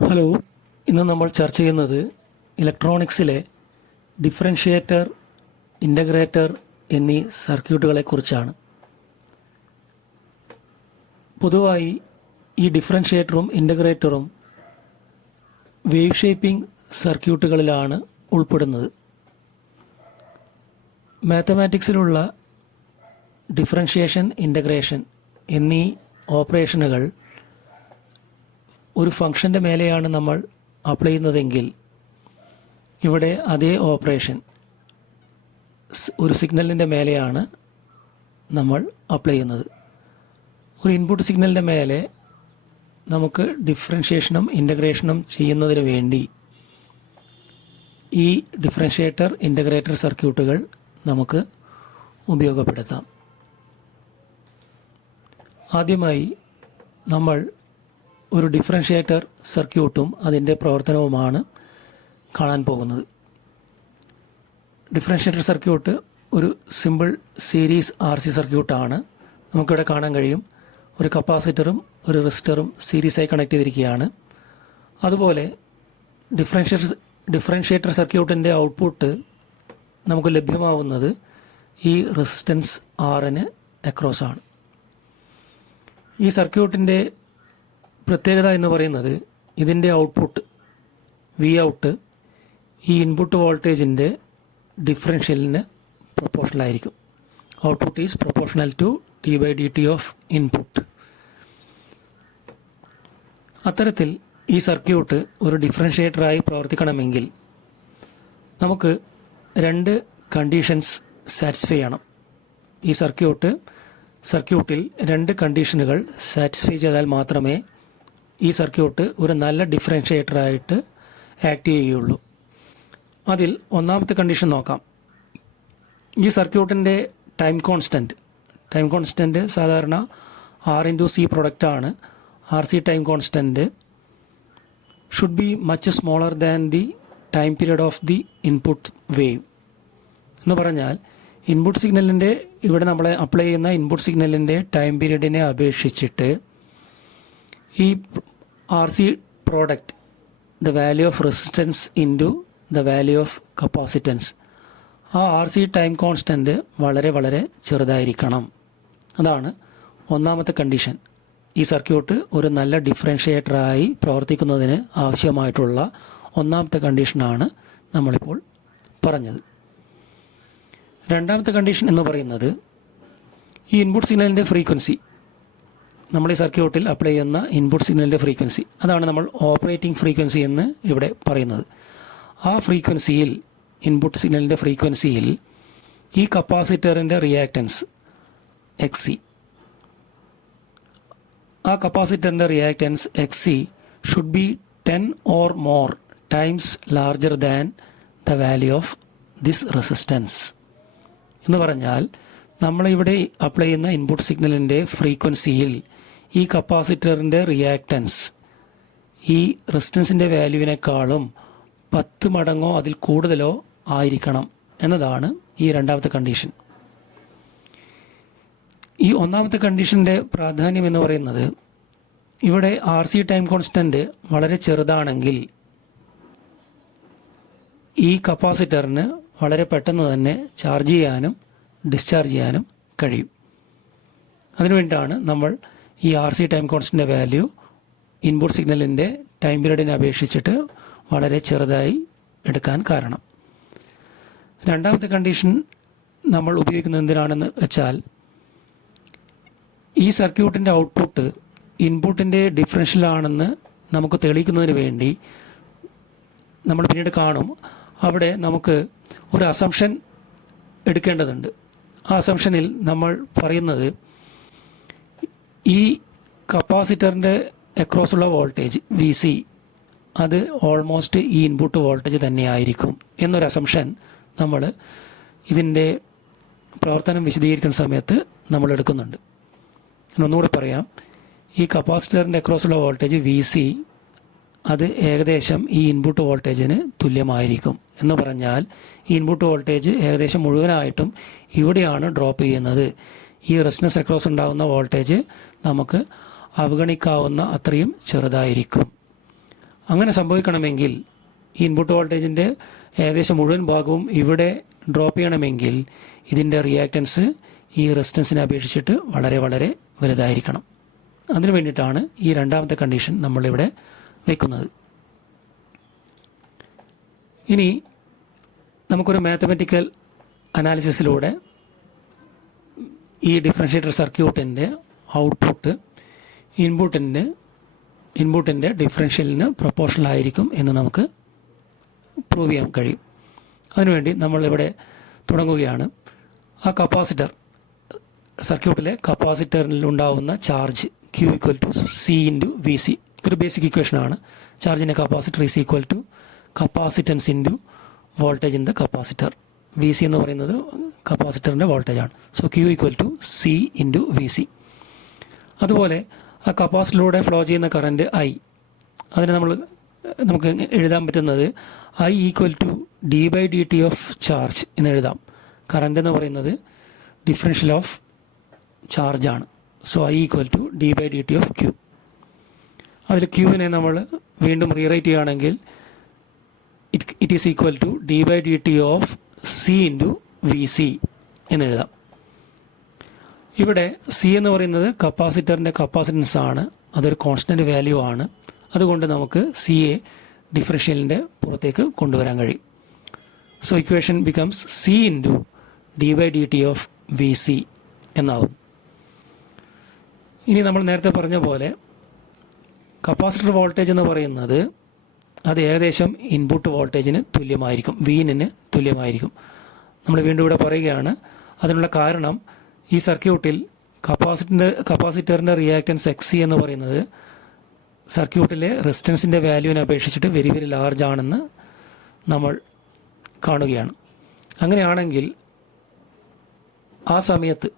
Hello, ഇന്ന് നമ്മൾ ചർച്ച ചെയ്യുന്നത് ഇലക്ട്രോണിക്സിലെ ഡിഫറൻഷ്യേറ്റർ, ഇൻ്റഗ്രേറ്റർ എന്നീ സർക്യൂട്ടുകളെക്കുറിച്ചാണ്. പൊതുവായി ഈ ഡിഫറൻഷ്യേറ്ററും ഇൻ്റഗ്രേറ്ററും വേവ് ഷേപ്പിംഗ് സർക്യൂട്ടുകളിലാണ് ഉൾപ്പെടുന്നത്. മാത്തമാറ്റിക്സിലുള്ള ഡിഫറൻഷ്യേഷൻ, ഇൻ്റഗ്രേഷൻ എന്നീ ഓപ്പറേഷനുകൾ ഒരു ഫംഗ്ഷൻ്റെ മേലെയാണ് നമ്മൾ അപ്ലൈ ചെയ്യുന്നതെങ്കിൽ ഇവിടെ അതേ ഓപ്പറേഷൻ ഒരു സിഗ്നലിൻ്റെ മേലെയാണ് നമ്മൾ അപ്ലൈ ചെയ്യുന്നത്. ഒരു ഇൻപുട്ട് സിഗ്നലിൻ്റെ മേലെ നമുക്ക് ഡിഫറൻഷ്യേഷനും ഇൻ്റഗ്രേഷനും ചെയ്യുന്നതിന് വേണ്ടി ഈ ഡിഫറൻഷ്യേറ്റർ, ഇൻ്റഗ്രേറ്റർ സർക്യൂട്ടുകൾ നമുക്ക് ഉപയോഗപ്പെടുത്താം. ആദ്യമായി നമ്മൾ ഒരു ഡിഫറൻഷ്യേറ്റർ സർക്യൂട്ടും അതിൻ്റെ പ്രവർത്തനവുമാണ് കാണാൻ പോകുന്നത്. ഡിഫറൻഷ്യേറ്റർ സർക്യൂട്ട് ഒരു സിമ്പിൾ സീരീസ് RC സർക്യൂട്ടാണ്. നമുക്കിവിടെ കാണാൻ കഴിയും, ഒരു കപ്പാസിറ്ററും ഒരു റെസിസ്റ്ററും സീരീസായി കണക്ട് ചെയ്തിരിക്കുകയാണ്. അതുപോലെ ഡിഫറൻഷ്യേറ്റർ സർക്യൂട്ടിൻ്റെ ഔട്ട്പുട്ട് നമുക്ക് ലഭ്യമാവുന്നത് ഈ റെസിസ്റ്റൻസ് Rന് അക്രോസ് ആണ്. ഈ സർക്യൂട്ടിൻ്റെ പ്രത്യേകത എന്ന് പറയുന്നത് ഇതിൻ്റെ ഔട്ട്പുട്ട് Vout ഈ ഇൻപുട്ട് വോൾട്ടേജിൻ്റെ ഡിഫറൻഷ്യലിന് പ്രൊപ്പോർഷണലായിരിക്കും. Output is proportional to T/dt of input. അത്തരത്തിൽ ഈ സർക്യൂട്ട് ഒരു ഡിഫറൻഷ്യേറ്ററായി പ്രവർത്തിക്കണമെങ്കിൽ നമുക്ക് രണ്ട് കണ്ടീഷൻസ് സാറ്റിസ്ഫൈ ചെയ്യണം. ഈ സർക്യൂട്ടിൽ രണ്ട് കണ്ടീഷനുകൾ സാറ്റിസ്ഫൈ ചെയ്താൽ മാത്രമേ ഈ സർക്യൂട്ട് ഒരു നല്ല ഡിഫറൻഷ്യേറ്ററായിട്ട് ആക്ട് ചെയ്യുകയുള്ളൂ. അതിൽ ഒന്നാമത്തെ കണ്ടീഷൻ നോക്കാം. ഈ സർക്യൂട്ടിൻ്റെ ടൈം കോൺസ്റ്റൻറ്റ് സാധാരണ R/C പ്രൊഡക്റ്റാണ്. RC time constant should be much smaller than the time period of the input wave. എന്ന് പറഞ്ഞാൽ ഇൻപുട്ട് സിഗ്നലിൻ്റെ ഇവിടെ നമ്മൾ അപ്ലൈ ചെയ്യുന്ന ഇൻപുട്ട് സിഗ്നലിൻ്റെ ടൈം പീരീഡിനെ അപേക്ഷിച്ചിട്ട് ഈ RC product, the value of resistance into the value of capacitance, ആ RC ടൈം കോൺസ്റ്റൻറ്റ് വളരെ വളരെ ചെറുതായിരിക്കണം. അതാണ് ഒന്നാമത്തെ കണ്ടീഷൻ. ഈ സർക്യൂട്ട് ഒരു നല്ല ഡിഫറൻഷ്യേറ്ററായി പ്രവർത്തിക്കുന്നതിന് ആവശ്യമായിട്ടുള്ള ഒന്നാമത്തെ കണ്ടീഷനാണ് നമ്മളിപ്പോൾ പറഞ്ഞത്. രണ്ടാമത്തെ കണ്ടീഷൻ എന്ന് പറയുന്നത് ഈ ഇൻപുട്ട് സിഗ്നലിൻ്റെ ഫ്രീക്വൻസി, നമ്മൾ ഈ സർക്യൂട്ടിൽ അപ്ലൈ ചെയ്യുന്ന ഇൻപുട്ട് സിഗ്നലിൻ്റെ ഫ്രീക്വൻസി, അതാണ് നമ്മൾ ഓപ്പറേറ്റിംഗ് ഫ്രീക്വൻസി എന്ന് ഇവിടെ പറയുന്നത്. ആ ഫ്രീക്വൻസിയിൽ, ഇൻപുട്ട് സിഗ്നലിൻ്റെ ഫ്രീക്വൻസിയിൽ ഈ കപ്പാസിറ്ററിൻ്റെ റിയാക്റ്റൻസ് XC, ആ കപ്പാസിറ്ററിൻ്റെ reactance XC should be 10 or more times larger than the value of this resistance. എന്ന് പറഞ്ഞാൽ നമ്മളിവിടെ അപ്ലൈ ചെയ്യുന്ന ഇൻപുട്ട് സിഗ്നലിൻ്റെ ഫ്രീക്വൻസിയിൽ ഈ കപ്പാസിറ്ററിൻ്റെ റിയാക്റ്റൻസ് ഈ റെസിസ്റ്റൻസിൻ്റെ വാല്യൂവിനേക്കാളും 10 മടങ്ങോ അതിൽ കൂടുതലോ ആയിരിക്കണം എന്നതാണ് ഈ രണ്ടാമത്തെ കണ്ടീഷൻ. ഈ ഒന്നാമത്തെ കണ്ടീഷൻ്റെ പ്രാധാന്യം എന്ന് പറയുന്നത് ഇവിടെ RC ടൈം കോൺസ്റ്റൻറ്റ് വളരെ ചെറുതാണെങ്കിൽ ഈ കപ്പാസിറ്ററിന് വളരെ പെട്ടെന്ന് തന്നെ ചാർജ് ചെയ്യാനും ഡിസ്ചാർജ് ചെയ്യാനും കഴിയും. അതിനുവേണ്ടിയാണ് നമ്മൾ ഈ RC ടൈം കോൺസ്റ്റൻറ്റിൻ്റെ വാല്യൂ ഇൻപുട്ട് സിഗ്നലിൻ്റെ ടൈം പീരീഡിനെ അപേക്ഷിച്ചിട്ട് വളരെ ചെറുതായി എടുക്കാൻ കാരണം. രണ്ടാമത്തെ കണ്ടീഷൻ നമ്മൾ ഉപയോഗിക്കുന്നത് എന്തിനാണെന്ന് വെച്ചാൽ ഈ സർക്യൂട്ടിൻ്റെ ഔട്ട്പുട്ട് ഇൻപുട്ടിൻ്റെ ഡിഫറൻഷ്യലാണെന്ന് നമുക്ക് തെളിയിക്കുന്നതിന് വേണ്ടി നമ്മൾ പിന്നീട് കാണും, അവിടെ നമുക്ക് ഒരു അസംഷൻ എടുക്കേണ്ടതുണ്ട്. ആ അസംഷനിൽ നമ്മൾ പറയുന്നത് ഈ കപ്പാസിറ്ററിൻ്റെ അക്രോസുള്ള വോൾട്ടേജ് VC അത് ഓൾമോസ്റ്റ് ഈ ഇൻപുട്ട് വോൾട്ടേജ് തന്നെയായിരിക്കും എന്നൊരു അസംഷൻ നമ്മൾ ഇതിൻ്റെ പ്രവർത്തനം വിശദീകരിക്കുന്ന സമയത്ത് നമ്മൾ എടുക്കുന്നുണ്ട്. ഒന്നുകൂടി പറയാം, ഈ കപ്പാസിറ്ററിൻ്റെ അക്രോസുള്ള വോൾട്ടേജ് VC അത് ഏകദേശം ഈ ഇൻപുട്ട് വോൾട്ടേജിന് തുല്യമായിരിക്കും. എന്ന് പറഞ്ഞാൽ ഈ ഇൻപുട്ട് വോൾട്ടേജ് ഏകദേശം മുഴുവനായിട്ടും ഇവിടെയാണ് ഡ്രോപ്പ് ചെയ്യുന്നത്. ഈ റെസിസ്റ്റൻസ് അക്രോസ് ഉണ്ടാകുന്ന വോൾട്ടേജ് നമുക്ക് അവഗണിക്കാവുന്ന അത്രയും ചെറുതായിരിക്കും. അങ്ങനെ സംഭവിക്കണമെങ്കിൽ ഈ ഇൻപുട്ട് വോൾട്ടേജിൻ്റെ ഏകദേശം മുഴുവൻ ഭാഗവും ഇവിടെ ഡ്രോപ്പ് ചെയ്യണമെങ്കിൽ ഇതിൻ്റെ റിയാക്റ്റൻസ് ഈ റെസിസ്റ്റൻസിനെ അപേക്ഷിച്ചിട്ട് വളരെ വളരെ വലുതായിരിക്കണം. അതിനു വേണ്ടിയിട്ടാണ് ഈ രണ്ടാമത്തെ കണ്ടീഷൻ നമ്മളിവിടെ വയ്ക്കുന്നത്. ഇനി നമുക്കൊരു മാത്തമാറ്റിക്കൽ അനാലിസിസിലൂടെ ഈ ഡിഫറൻഷ്യേറ്റർ സർക്യൂട്ടിൻ്റെ ഔട്ട്പുട്ട് ഇൻപുട്ടിൻ്റെ ഡിഫറൻഷ്യലിന് പ്രൊപ്പോർഷണൽ ആയിരിക്കും എന്ന് നമുക്ക് പ്രൂവ് ചെയ്യാൻ കഴിയും. അതിനുവേണ്ടി നമ്മളിവിടെ തുടങ്ങുകയാണ്. ആ കപ്പാസിറ്റർ സർക്യൂട്ടിലെ കപ്പാസിറ്ററിൽ ഉണ്ടാവുന്ന ചാർജ് Q = C × VC. ഒരു ബേസിക് ഇക്വേഷനാണ്. ചാർജിൻ്റെ capacitor is equal to capacitance into voltage in the capacitor. VC എന്ന് പറയുന്നത് കപ്പാസിറ്ററിൻ്റെ വോൾട്ടേജാണ്. So Q = C × VC. അതുപോലെ ആ കപ്പാസിറ്ററിലൂടെ ഫ്ലോ ചെയ്യുന്ന കറണ്ട് I, അതിനെ നമുക്ക് എഴുതാൻ പറ്റുന്നത് I = d/dt ഓഫ് ചാർജ് എന്ന് എഴുതാം. കറണ്ട് എന്ന് പറയുന്നത് ഡിഫറൻഷ്യൽ ഓഫ് ചാർജാണ്. So I = d/dt of Q. അതിൽ Qവിനെ നമ്മൾ വീണ്ടും റീറൈറ്റ് ചെയ്യുകയാണെങ്കിൽ it is equal to d/dt of C × VC എന്ന് എഴുതാം. ഇവിടെ C എന്ന് പറയുന്നത് കപ്പാസിറ്ററിൻ്റെ കപ്പാസിറ്റൻസ് ആണ്. അതൊരു കോൺസ്റ്റൻറ്റ് വാല്യൂ ആണ്. അതുകൊണ്ട് നമുക്ക് Cയെ ഡിഫറൻഷ്യലിൻ്റെ പുറത്തേക്ക് കൊണ്ടുവരാൻ കഴിയും. So equation becomes C × d/dt of VC എന്നാവും. ഇനി നമ്മൾ നേരത്തെ പറഞ്ഞ പോലെ കപ്പാസിറ്റർ വോൾട്ടേജ് എന്ന് പറയുന്നത് അത് ഏകദേശം ഇൻപുട്ട് വോൾട്ടേജിന് തുല്യമായിരിക്കും, Vന് തുല്യമായിരിക്കും. നമ്മൾ വീണ്ടും ഇവിടെ പറയുകയാണ്. അതിനുള്ള കാരണം ഈ സർക്യൂട്ടിൽ കപ്പാസിറ്ററിൻ്റെ റിയാക്റ്റൻസ് XC എന്ന് പറയുന്നത് സർക്യൂട്ടിലെ റെസിസ്റ്റൻസിൻ്റെ വാല്യൂവിനെ അപേക്ഷിച്ചിട്ട് വെരി വെരി ലാർജ് ആണെന്ന് നമ്മൾ കാണുകയാണ്. അങ്ങനെയാണെങ്കിൽ ആ സമയത്ത്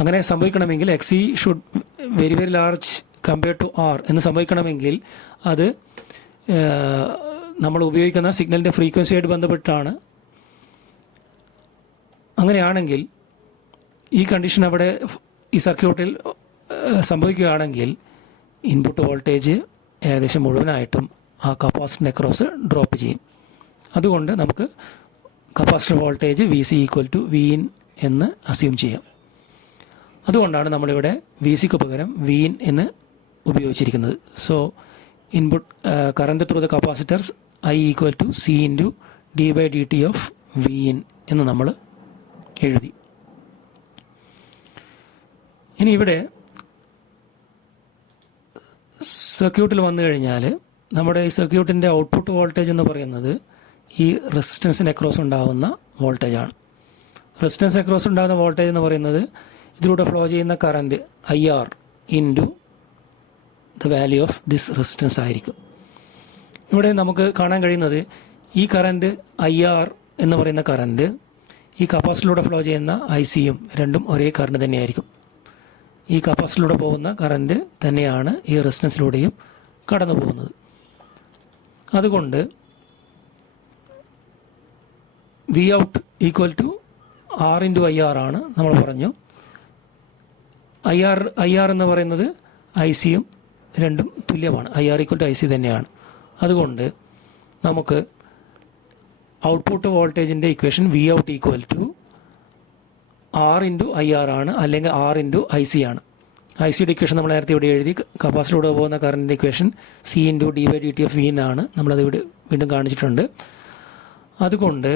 അങ്ങനെ സംഭവിക്കണമെങ്കിൽ XC should very very large compared to R എന്ന് സംഭവിക്കണമെങ്കിൽ അത് നമ്മൾ ഉപയോഗിക്കുന്ന സിഗ്നലിൻ്റെ ഫ്രീക്വൻസിയായിട്ട് ബന്ധപ്പെട്ടാണ്. അങ്ങനെയാണെങ്കിൽ ഈ കണ്ടീഷൻ അവിടെ ഈ സർക്യൂട്ടിൽ സംഭവിക്കുകയാണെങ്കിൽ ഇൻപുട്ട് വോൾട്ടേജ് ഏകദേശം മുഴുവനായിട്ടും ആ കപ്പാസിറ്ററിൻ്റെ അക്രോസ് ഡ്രോപ്പ് ചെയ്യും. അതുകൊണ്ട് നമുക്ക് കപ്പാസിറ്റർ വോൾട്ടേജ് VC = Vin എന്ന് അസ്യൂം ചെയ്യാം. അതുകൊണ്ടാണ് നമ്മളിവിടെ VCക്ക് പകരം Vin എന്ന് ഉപയോഗിച്ചിരിക്കുന്നത്. So input current through the capacitors I = C × d/dt of Vin എന്ന് നമ്മൾ എഴുതി. ഇനി ഇവിടെ സർക്യൂട്ടിൽ വന്നു കഴിഞ്ഞാൽ നമ്മുടെ ഈ സർക്യൂട്ടിൻ്റെ ഔട്ട്പുട്ട് വോൾട്ടേജ് എന്ന് പറയുന്നത് ഈ റെസിസ്റ്റൻസിന് അക്രോസ് ഉണ്ടാകുന്ന വോൾട്ടേജാണ്. റെസിസ്റ്റൻസ് അക്രോസ് ഉണ്ടാകുന്ന വോൾട്ടേജ് എന്ന് പറയുന്നത് ഇതിലൂടെ ഫ്ലോ ചെയ്യുന്ന current IR × the value of this resistance ആയിരിക്കും. ഇവിടെ നമുക്ക് കാണാൻ കഴിയുന്നത് ഈ കറണ്ട് IR എന്ന് പറയുന്ന കറണ്ട് ഈ കപ്പാസിറ്ററിലൂടെ ഫ്ലോ ചെയ്യുന്ന ICയും രണ്ടും ഒരേ കറണ്ട് തന്നെയായിരിക്കും. ഈ കപ്പാസിറ്ററിലൂടെ പോകുന്ന കറണ്ട് തന്നെയാണ് ഈ റെസിസ്റ്റൻസിലൂടെയും കടന്നു പോകുന്നത്. അതുകൊണ്ട് Vout = R × IR ആണ് നമ്മൾ പറഞ്ഞു. IR എന്ന് പറയുന്നത് ICയും രണ്ടും തുല്യമാണ്. IR = IC തന്നെയാണ്. അതുകൊണ്ട് നമുക്ക് output വോൾട്ടേജിൻ്റെ equation Vout = R × IR ആണ്, അല്ലെങ്കിൽ R × IC ആണ്. ICയുടെ ഇക്വേഷൻ നമ്മൾ നേരത്തെ ഇവിടെ എഴുതി. കപ്പാസിറ്ററിലൂടെ പോകുന്ന കറണ്ടിൻ്റെ equation C × d/dt of Vin ആണ്. നമ്മളത് ഇവിടെ വീണ്ടും കാണിച്ചിട്ടുണ്ട്. അതുകൊണ്ട്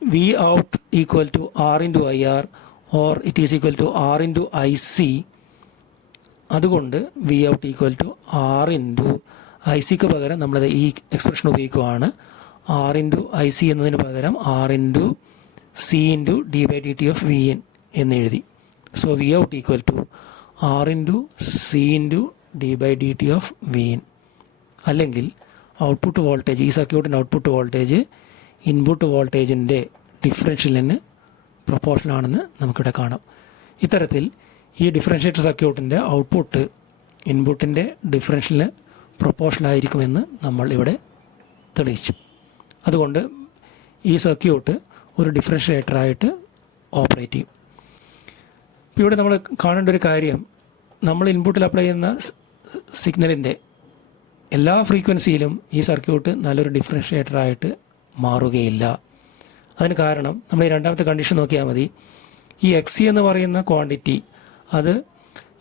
Vout = R × IR or it is equal to R × IC. അതുകൊണ്ട് Vout = R × ICക്ക് പകരം നമ്മളത് ഈ എക്സ്പ്രഷൻ ഉപയോഗിക്കുകയാണ്. R × IC എന്നതിന് പകരം R × C × d/dt of Vin എന്ന് എഴുതി. So Vout = R × C × d/dt of Vin. അല്ലെങ്കിൽ ഔട്ട്പുട്ട് വോൾട്ടേജ്, ഈ സർക്യൂട്ടിൻ്റെ ഔട്ട്പുട്ട് വോൾട്ടേജ് ഇൻപുട്ട് വോൾട്ടേജിൻ്റെ ഡിഫറൻഷ്യലിന് പ്രൊപ്പോർഷണൽ ആണെന്ന് നമുക്കിവിടെ കാണാം. ഇത്തരത്തിൽ ഈ ഡിഫറൻഷ്യേറ്റർ സർക്യൂട്ടിൻ്റെ ഔട്ട്പുട്ട് ഇൻപുട്ടിൻ്റെ ഡിഫറൻഷ്യലിന് പ്രൊപ്പോർഷണൽ ആയിരിക്കുമെന്ന് നമ്മൾ ഇവിടെ തെളിയിച്ചു. അതുകൊണ്ട് ഈ സർക്യൂട്ട് ഒരു ഡിഫറൻഷ്യേറ്ററായിട്ട് ഓപ്പറേറ്റ് ചെയ്യും. ഇപ്പോൾ ഇവിടെ നമ്മൾ കാണേണ്ട ഒരു കാര്യം, നമ്മൾ ഇൻപുട്ടിൽ അപ്ലൈ ചെയ്യുന്ന സിഗ്നലിൻ്റെ എല്ലാ ഫ്രീക്വൻസിയിലും ഈ സർക്യൂട്ട് നല്ലൊരു ഡിഫറൻഷ്യേറ്ററായിട്ട് മാറുകയില്ല. അതിന് കാരണം നമ്മൾ ഈ രണ്ടാമത്തെ കണ്ടീഷൻ നോക്കിയാൽ മതി. ഈ എക്സി എന്ന് പറയുന്ന ക്വാണ്ടിറ്റി അത്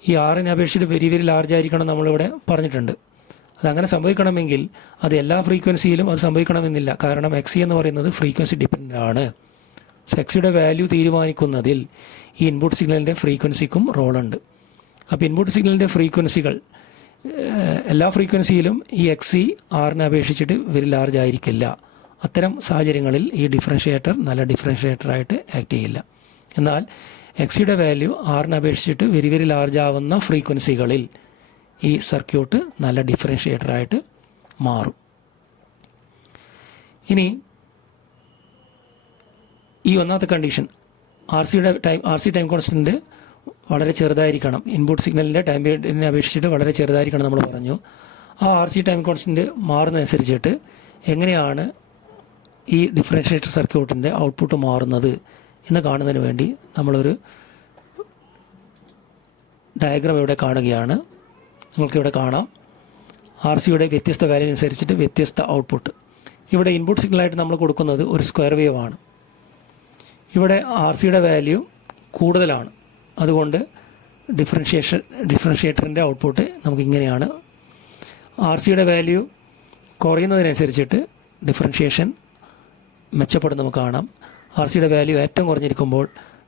ഈ ആറിനെ അപേക്ഷിച്ചിട്ട് വെരി വെരി ലാർജ് ആയിരിക്കണം നമ്മളിവിടെ പറഞ്ഞിട്ടുണ്ട്. അതങ്ങനെ സംഭവിക്കണമെങ്കിൽ അത് എല്ലാ ഫ്രീക്വൻസിയിലും അത് സംഭവിക്കണമെന്നില്ല. കാരണം എക്സി എന്ന് പറയുന്നത് ഫ്രീക്വൻസി ഡിപ്പെൻഡൻ്റ് ആണ്. എക്സിയുടെ വാല്യൂ തീരുമാനിക്കുന്നതിൽ ഈ ഇൻപുട്ട് സിഗ്നലിൻ്റെ ഫ്രീക്വൻസിക്കും റോളുണ്ട്. അപ്പോൾ ഇൻപുട്ട് സിഗ്നലിൻ്റെ ഫ്രീക്വൻസികൾ എല്ലാ ഫ്രീക്വൻസിയിലും ഈ എക്സി ആറിനെ അപേക്ഷിച്ചിട്ട് വെരി ലാർജ് ആയിരിക്കില്ല. അത്തരം സാഹചര്യങ്ങളിൽ ഈ ഡിഫറൻഷ്യേറ്റർ നല്ല ഡിഫറൻഷ്യേറ്ററായിട്ട് ആക്ട് ചെയ്യില്ല. എന്നാൽ എക്സിയുടെ വാല്യൂ ആറിനെ അപേക്ഷിച്ചിട്ട് വെരി വെരി ലാർജ് ആവുന്ന ഫ്രീക്വൻസികളിൽ ഈ സർക്യൂട്ട് നല്ല ഡിഫറൻഷ്യേറ്ററായിട്ട് മാറും. ഇനി ഈ ഒന്നാമത്തെ condition R C time constant വളരെ ചെറുതായിരിക്കണം. ഇൻപുട്ട് സിഗ്നലിൻ്റെ ടൈം പീരീഡിനെ അപേക്ഷിച്ചിട്ട് വളരെ ചെറുതായിരിക്കണം നമ്മൾ പറഞ്ഞു. ആ ആർ സി ടൈം കോൺസ്റ്റൻറ്റ് മാറുന്നതനുസരിച്ചിട്ട് എങ്ങനെയാണ് ഈ ഡിഫറൻഷ്യേറ്റർ സർക്യൂട്ടിൻ്റെ ഔട്ട്പുട്ട് മാറുന്നത് എന്ന് കാണുന്നതിന് വേണ്ടി നമ്മളൊരു ഡയഗ്രാം ഇവിടെ കാണുകയാണ്. നിങ്ങൾക്കിവിടെ കാണാം ആർ സിയുടെ വ്യത്യസ്ത വാല്യൂ അനുസരിച്ചിട്ട് വ്യത്യസ്ത ഔട്ട്പുട്ട്. ഇവിടെ ഇൻപുട്ട് സിഗ്നലായിട്ട് നമ്മൾ കൊടുക്കുന്നത് ഒരു സ്ക്വയർ വേവ് ആണ്. ഇവിടെ ആർ സിയുടെ വാല്യൂ കൂടുതലാണ്. അതുകൊണ്ട് ഡിഫറൻഷ്യേറ്ററിൻ്റെ ഔട്ട്പുട്ട് നമുക്കിങ്ങനെയാണ്. ആർ സിയുടെ വാല്യൂ കുറയുന്നതിനനുസരിച്ചിട്ട് ഡിഫറൻഷ്യേഷൻ മെച്ചപ്പെടും നമുക്ക് കാണാം. ആർ സിയുടെ വാല്യൂ ഏറ്റവും കുറഞ്ഞിരിക്കുമ്പോൾ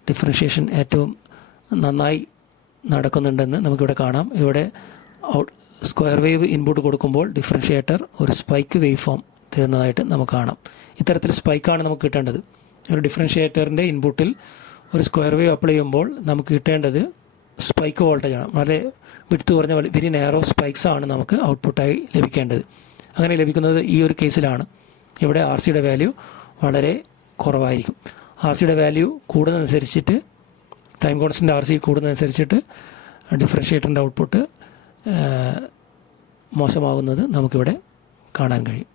ഡിഫറൻഷ്യേഷൻ ഏറ്റവും നന്നായി നടക്കുന്നുണ്ടെന്ന് നമുക്കിവിടെ കാണാം. ഇവിടെ സ്ക്വയർ വേവ് ഇൻപുട്ട് കൊടുക്കുമ്പോൾ ഡിഫറൻഷ്യേറ്റർ ഒരു സ്പൈക്ക് വേവ് ഫോം തരുന്നതായിട്ട് നമുക്ക് കാണാം. ഇത്തരത്തിൽ സ്പൈക്കാണ് നമുക്ക് കിട്ടേണ്ടത്. ഒരു ഡിഫറൻഷ്യേറ്ററിൻ്റെ ഇൻപുട്ടിൽ ഒരു സ്ക്വയർ വേവ് അപ്ലൈ ചെയ്യുമ്പോൾ നമുക്ക് കിട്ടേണ്ടത് സ്പൈക്ക് വോൾട്ടേജാണ്. വളരെ വിഡ്ത്ത് കുറഞ്ഞ വെരി നാരോ സ്പൈക്സ് ആണ് നമുക്ക് ഔട്ട്പുട്ടായി ലഭിക്കേണ്ടത്. അങ്ങനെ ലഭിക്കുന്നത് ഈ ഒരു കേസിലാണ്. ഇവിടെ ആർ സിയുടെ വാല്യൂ വളരെ കുറവായിരിക്കും. ആർ സിയുടെ വാല്യൂ കൂടുന്നതനുസരിച്ചിട്ട് ടൈം കോൺസ്റ്റൻ്റ് ആർ സി കൂടുന്നതനുസരിച്ചിട്ട് ഡിഫറൻഷ്യേറ്ററിൻ്റെ ഔട്ട്പുട്ട് മോശമാകുന്നത് നമുക്കിവിടെ കാണാൻ കഴിയും.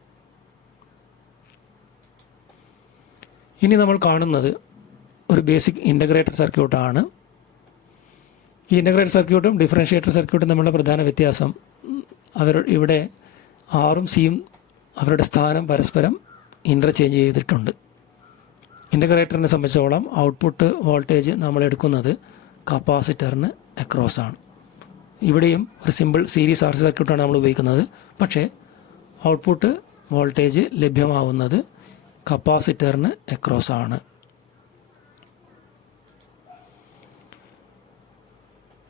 ഇനി നമ്മൾ കാണുന്നത് ഒരു ബേസിക് ഇൻ്റഗ്രേറ്റർ സർക്യൂട്ടാണ്. ഈ ഇൻ്റഗ്രേറ്റർ സർക്യൂട്ടും ഡിഫറൻഷ്യേറ്റർ സർക്യൂട്ടും തമ്മിലുള്ള പ്രധാന വ്യത്യാസം ഇവിടെ ആറും സിയും അവരുടെ സ്ഥാനം പരസ്പരം ഇൻ്റർചേഞ്ച് ചെയ്തിട്ടുണ്ട്. ഇൻ്റഗ്രേറ്ററിനെ സംബന്ധിച്ചോളം ഔട്ട്പുട്ട് വോൾട്ടേജ് നമ്മൾ എടുക്കുന്നത് കപ്പാസിറ്ററിന് അക്രോസ് ആണ്. ഇവിടെയും ഒരു സിമ്പിൾ സീരീസ് ആർ സി സർക്യൂട്ടാണ് നമ്മൾ ഉപയോഗിക്കുന്നത്. പക്ഷേ ഔട്ട്പുട്ട് വോൾട്ടേജ് ലഭ്യമാവുന്നത് കപ്പാസിറ്ററിന് അക്രോസ് ആണ്.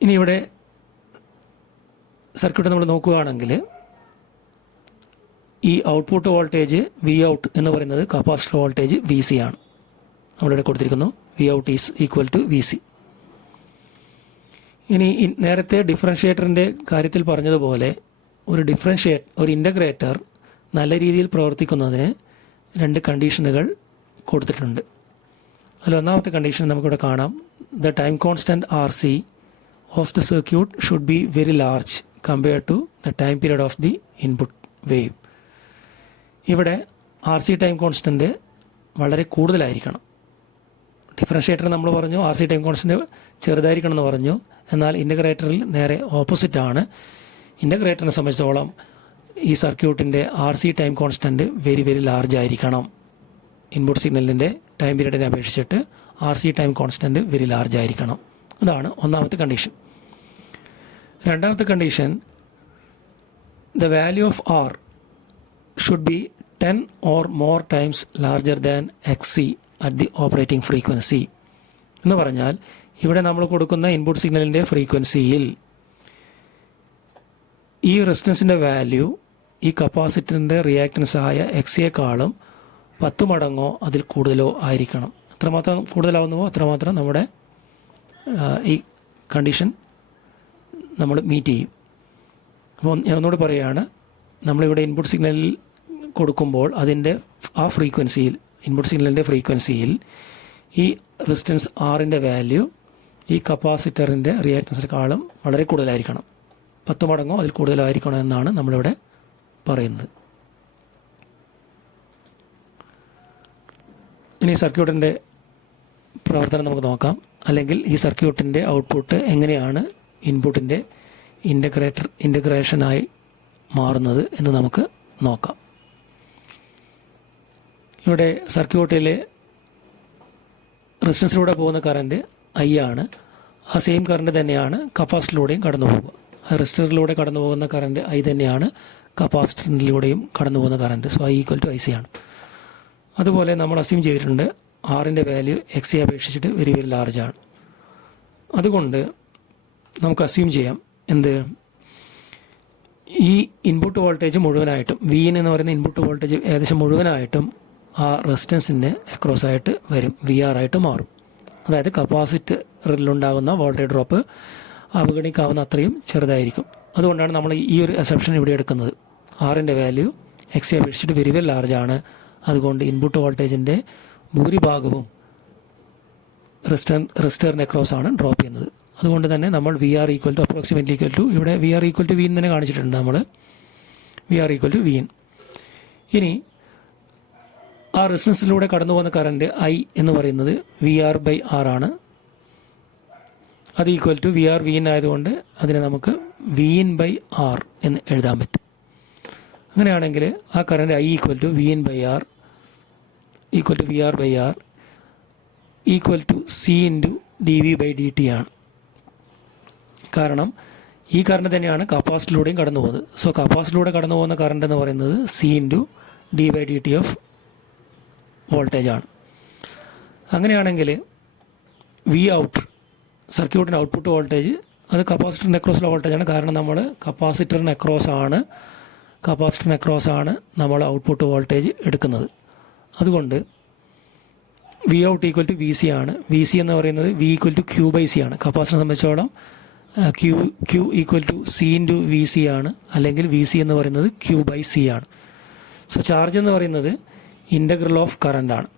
ഇനി ഇവിടെ സർക്യൂട്ട് നമ്മൾ നോക്കുകയാണെങ്കിൽ ഈ ഔട്ട്പുട്ട് വോൾട്ടേജ് വി ഔട്ട് എന്ന് പറയുന്നത് കപ്പാസിറ്റർ വോൾട്ടേജ് വി സി ആണ്. നമ്മളിവിടെ കൊടുത്തിരിക്കുന്നു V out is equal to V C. ഇനി നേരത്തെ ഡിഫറൻഷ്യേറ്ററിൻ്റെ കാര്യത്തിൽ പറഞ്ഞതുപോലെ ഒരു ഇൻ്റഗ്രേറ്റർ നല്ല രീതിയിൽ പ്രവർത്തിക്കുന്നതിന് രണ്ട് കണ്ടീഷനുകൾ കൊടുത്തിട്ടുണ്ട്. അതിൽ ഒന്നാമത്തെ കണ്ടീഷൻ നമുക്കിവിടെ കാണാം. The time constant R C of the circuit should be very large compared to the time period of the input wave. ഇവിടെ ആർ സി ടൈം കോൺസ്റ്റൻറ്റ് വളരെ കൂടുതലായിരിക്കണം. ഡിഫറൻഷ്യേറ്റർ നമ്മൾ പറഞ്ഞു ആർ സി ടൈം കോൺസ്റ്റൻറ്റ് ചെറുതായിരിക്കണം എന്ന് പറഞ്ഞു. എന്നാൽ ഇൻ്റഗ്രേറ്ററിൽ നേരെ ഓപ്പോസിറ്റാണ്. ഇൻ്റഗ്രേറ്ററിനെ സംബന്ധിച്ചിടത്തോളം ഈ സർക്യൂട്ടിൻ്റെ R C time constant very very large ആയിരിക്കണം. ഇൻപുട്ട് സിഗ്നലിൻ്റെ ടൈം പീരീഡിനെ അപേക്ഷിച്ചിട്ട് R C time constant very large ആയിരിക്കണം. അതാണ് ഒന്നാമത്തെ കണ്ടീഷൻ. രണ്ടാമത്തെ condition the value of R should be 10 or more times larger than XC at the operating frequency. എന്ന് പറഞ്ഞാൽ ഇവിടെ നമ്മൾ കൊടുക്കുന്ന ഇൻപുട്ട് സിഗ്നലിൻ്റെ ഫ്രീക്വൻസിയിൽ ഈ റെസിസ്റ്റൻസിൻ്റെ വാല്യൂ ഈ കപ്പാസിറ്ററിൻ്റെ റിയാക്റ്റൻസ് ആയ എക്സിയേക്കാളും 10 മടങ്ങോ അതിൽ കൂടുതലോ ആയിരിക്കണം. എത്രമാത്രം കൂടുതലാവുന്നുവോ അത്രമാത്രം നമ്മുടെ ഈ കണ്ടീഷൻ നമ്മൾ മീറ്റ് ചെയ്യും. അപ്പോൾ ഞാൻ ഒന്നുകൂടി പറയുകയാണ്, നമ്മളിവിടെ ഇൻപുട്ട് സിഗ്നലിൽ കൊടുക്കുമ്പോൾ അതിൻ്റെ ആ ഫ്രീക്വൻസിയിൽ ഇൻപുട്ട് സിഗ്നലിൻ്റെ ഫ്രീക്വൻസിയിൽ ഈ റെസിസ്റ്റൻസ് ആറിൻ്റെ വാല്യൂ ഈ കപ്പാസിറ്ററിൻ്റെ റിയാക്റ്റൻസിനെക്കാളും വളരെ കൂടുതലായിരിക്കണം. 10 മടങ്ങോ അതിൽ കൂടുതലായിരിക്കണം എന്നാണ് നമ്മളിവിടെ പറയുന്നത്. ഇനി സർക്യൂട്ടിൻ്റെ പ്രവർത്തനം നമുക്ക് നോക്കാം. അല്ലെങ്കിൽ ഈ സർക്യൂട്ടിൻ്റെ ഔട്ട്പുട്ട് എങ്ങനെയാണ് ഇൻപുട്ടിൻ്റെ ഇൻ്റഗ്രേഷനായി മാറുന്നത് എന്ന് നമുക്ക് നോക്കാം. ഇവിടെ സർക്യൂട്ടിലെ റെസിസ്റ്റൻസിലൂടെ പോകുന്ന കറണ്ട് ഐ ആണ്. ആ സെയിം കറണ്ട് തന്നെയാണ് കപ്പാസിറ്ററിലൂടെയും കടന്നു പോകുക. റെസിസ്റ്ററിലൂടെ കടന്നു പോകുന്ന കറണ്ട് ഐ തന്നെയാണ് കപ്പാസിറ്ററിലൂടെയും കടന്നു പോകുന്ന current. So I equal to I C ആണ്. അതുപോലെ നമ്മൾ അസ്യൂം ചെയ്തിട്ടുണ്ട് ആറിൻ്റെ വാല്യൂ എക്സിയെ അപേക്ഷിച്ചിട്ട് വെരി വെരി ലാർജ് ആണ്. അതുകൊണ്ട് നമുക്ക് അസ്യൂം ചെയ്യാം എന്ത്, ഈ ഇൻപുട്ട് വോൾട്ടേജ് മുഴുവനായിട്ടും വി ഇൻ എന്ന് പറയുന്ന ഇൻപുട്ട് വോൾട്ടേജ് ഏകദേശം മുഴുവനായിട്ടും ആ റെസിസ്റ്റൻസിൻ്റെ അക്രോസ് ആയിട്ട് വരും, വി ആർ ആയിട്ട് മാറും. അതായത് കപ്പാസിറ്ററിലുണ്ടാകുന്ന വോൾട്ടേജ് ഡ്രോപ്പ് അവഗണിക്കാവുന്ന അത്രയും ചെറുതായിരിക്കും. അതുകൊണ്ടാണ് നമ്മൾ ഈ ഒരു അസംപ്ഷൻ ഇവിടെ എടുക്കുന്നത്. ആറിൻ്റെ വാല്യൂ എക്സിയെ അപേക്ഷിച്ചിട്ട് വെരി വെരി ലാർജ് അതുകൊണ്ട് ഇൻപുട്ട് വോൾട്ടേജിൻ്റെ ഭൂരിഭാഗവും റെസിസ്റ്ററിന് അക്രോസ് ആണ് ഡ്രോപ്പ് ചെയ്യുന്നത്. അതുകൊണ്ട് തന്നെ നമ്മൾ V R equal to approximately equal to, ഇവിടെ V R equal to V in തന്നെ കാണിച്ചിട്ടുണ്ട് നമ്മൾ, V R equal to V in. ഇനി ആ റെസിസ്റ്റൻസിലൂടെ കടന്നു പോകുന്ന കറണ്ട് ഐ എന്ന് പറയുന്നത് വി ആർ ബൈ ആർ ആണ്. അത് equal to V R V in ആയതുകൊണ്ട് അതിനെ നമുക്ക് വി ഇൻ ബൈ ആർ എന്ന് എഴുതാൻ പറ്റും. അങ്ങനെയാണെങ്കിൽ ആ current I equal to V in by R equal to V R by R equal to C into D V by D T ആണ്. കാരണം ഈ കറണ്ട് തന്നെയാണ് കപ്പാസിറ്ററിലൂടെയും കടന്നു പോകുന്നത്. സോ കപ്പാസിറ്ററിലൂടെ കടന്നു പോകുന്ന കറണ്ട് എന്ന് പറയുന്നത് C into D by D T of voltage ആണ്. അങ്ങനെയാണെങ്കിൽ വി ഔട്ട് സർക്യൂട്ടിൻ്റെ ഔട്ട്പുട്ട് വോൾട്ടേജ് അത് കപ്പാസിറ്ററിൻ്റെ അക്രോസുള്ള വോൾട്ടേജാണ്. കാരണം നമ്മൾ കപ്പാസിറ്ററിന് അക്രോസ് ആണ് നമ്മൾ ഔട്ട്പുട്ട് വോൾട്ടേജ് എടുക്കുന്നത്. അതുകൊണ്ട് V out equal to V C ആണ്. വി സി എന്ന് പറയുന്നത് V equal to Q by C ആണ്. കപ്പാസിറ്ററിനെ സംബന്ധിച്ചോളം Q equal to C into V C ആണ്, അല്ലെങ്കിൽ വി സി എന്ന് പറയുന്നത് ക്യൂ ബൈ സി ആണ്. സോ ചാർജ് എന്ന് പറയുന്നത് ഇൻ്റഗ്രൽ ഓഫ് കറണ്ട് ആണ്.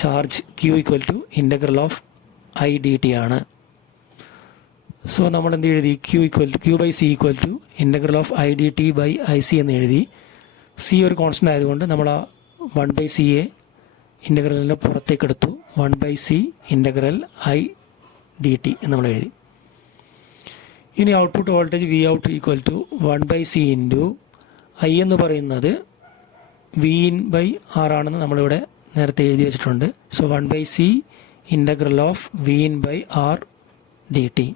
Charge Q equal to integral of I D T ആണ്. സോ നമ്മൾ എന്ത് എഴുതി, Q by C equal to integral of I D T by I C എന്ന് എഴുതി. സി ഒരു കോൺസ്റ്റൻ്റ് ആയതുകൊണ്ട് നമ്മൾ ആ 1/c ഇൻ്റഗ്രലിനെ പുറത്തേക്ക് എടുത്തു. 1/c integral I D T എന്ന് നമ്മൾ എഴുതി. ഇനി output voltage V out equal to 1/c into I എന്ന് പറയുന്നത് വി ഇൻ ബൈ ആർ ആണെന്ന് നമ്മളിവിടെ നേരത്തെ എഴുതി വെച്ചിട്ടുണ്ട്. So 1/c integral of V in by R D T.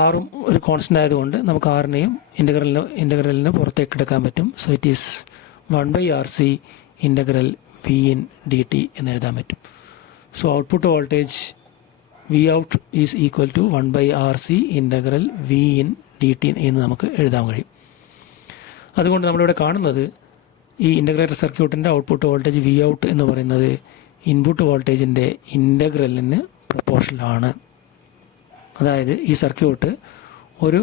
ആറും ഒരു കോൺസ്റ്റൻ്റ് ആയതുകൊണ്ട് നമുക്ക് ആറിനെയും ഇൻ്റഗ്രലിന് പുറത്തേക്ക് എടുക്കാൻ പറ്റും. So it is 1/RC integral V in D T എന്ന് എഴുതാൻ പറ്റും. So output voltage V out is equal to 1/RC integral V in D T എന്ന് നമുക്ക് എഴുതാൻ കഴിയും. അതുകൊണ്ട് നമ്മളിവിടെ കാണുന്നത് ഈ ഇൻ്റഗ്രേറ്റർ സർക്യൂട്ടിൻ്റെ ഔട്ട്പുട്ട് വോൾട്ടേജ് വി ഔട്ട് എന്ന് പറയുന്നത് ഇൻപുട്ട് വോൾട്ടേജിൻ്റെ ഇൻ്റഗ്രലിന് പ്രൊപ്പോർഷനാണ്. അതായത് ഈ സർക്യൂട്ട് ഒരു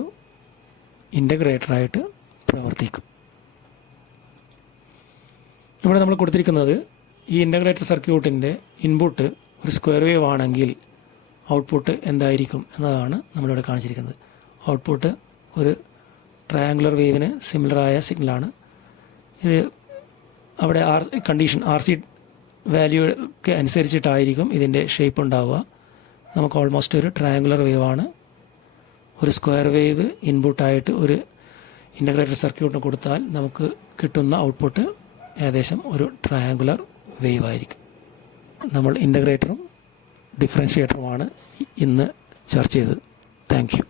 ഇൻ്റഗ്രേറ്ററായിട്ട് പ്രവർത്തിക്കും. ഇവിടെ നമ്മൾ കൊടുത്തിരിക്കുന്നത് ഈ ഇൻ്റഗ്രേറ്റർ സർക്യൂട്ടിൻ്റെ ഇൻപുട്ട് ഒരു സ്ക്വയർ വേവ് ആണെങ്കിൽ ഔട്ട്പുട്ട് എന്തായിരിക്കും എന്നതാണ് നമ്മളിവിടെ കാണിച്ചിരിക്കുന്നത്. ഔട്ട്പുട്ട് ഒരു ട്രയാങ്കുലർ വേവിന് സിമിലറായ സിഗ്നലാണ്. ഇത് അവിടെ കണ്ടീഷൻ RC വാല്യൂക്ക് അനുസരിച്ചിട്ടായിരിക്കും ഇതിൻ്റെ ഷേപ്പ് ഉണ്ടാവുക. നമുക്ക് ഓൾമോസ്റ്റ് ഒരു ട്രയാങ്കുലർ വേവാണ്. ഒരു സ്ക്വയർ വേവ് ഇൻപുട്ടായിട്ട് ഒരു ഇൻ്റഗ്രേറ്റർ സർക്യൂട്ടിന് കൊടുത്താൽ നമുക്ക് കിട്ടുന്ന ഔട്ട്പുട്ട് ഏകദേശം ഒരു ട്രയാങ്കുലർ വേവ് ആയിരിക്കും. നമ്മൾ ഇൻ്റഗ്രേറ്ററും ഡിഫറൻഷ്യേറ്ററുമാണ് ഇന്ന് ചർച്ച ചെയ്തത്. Thank you.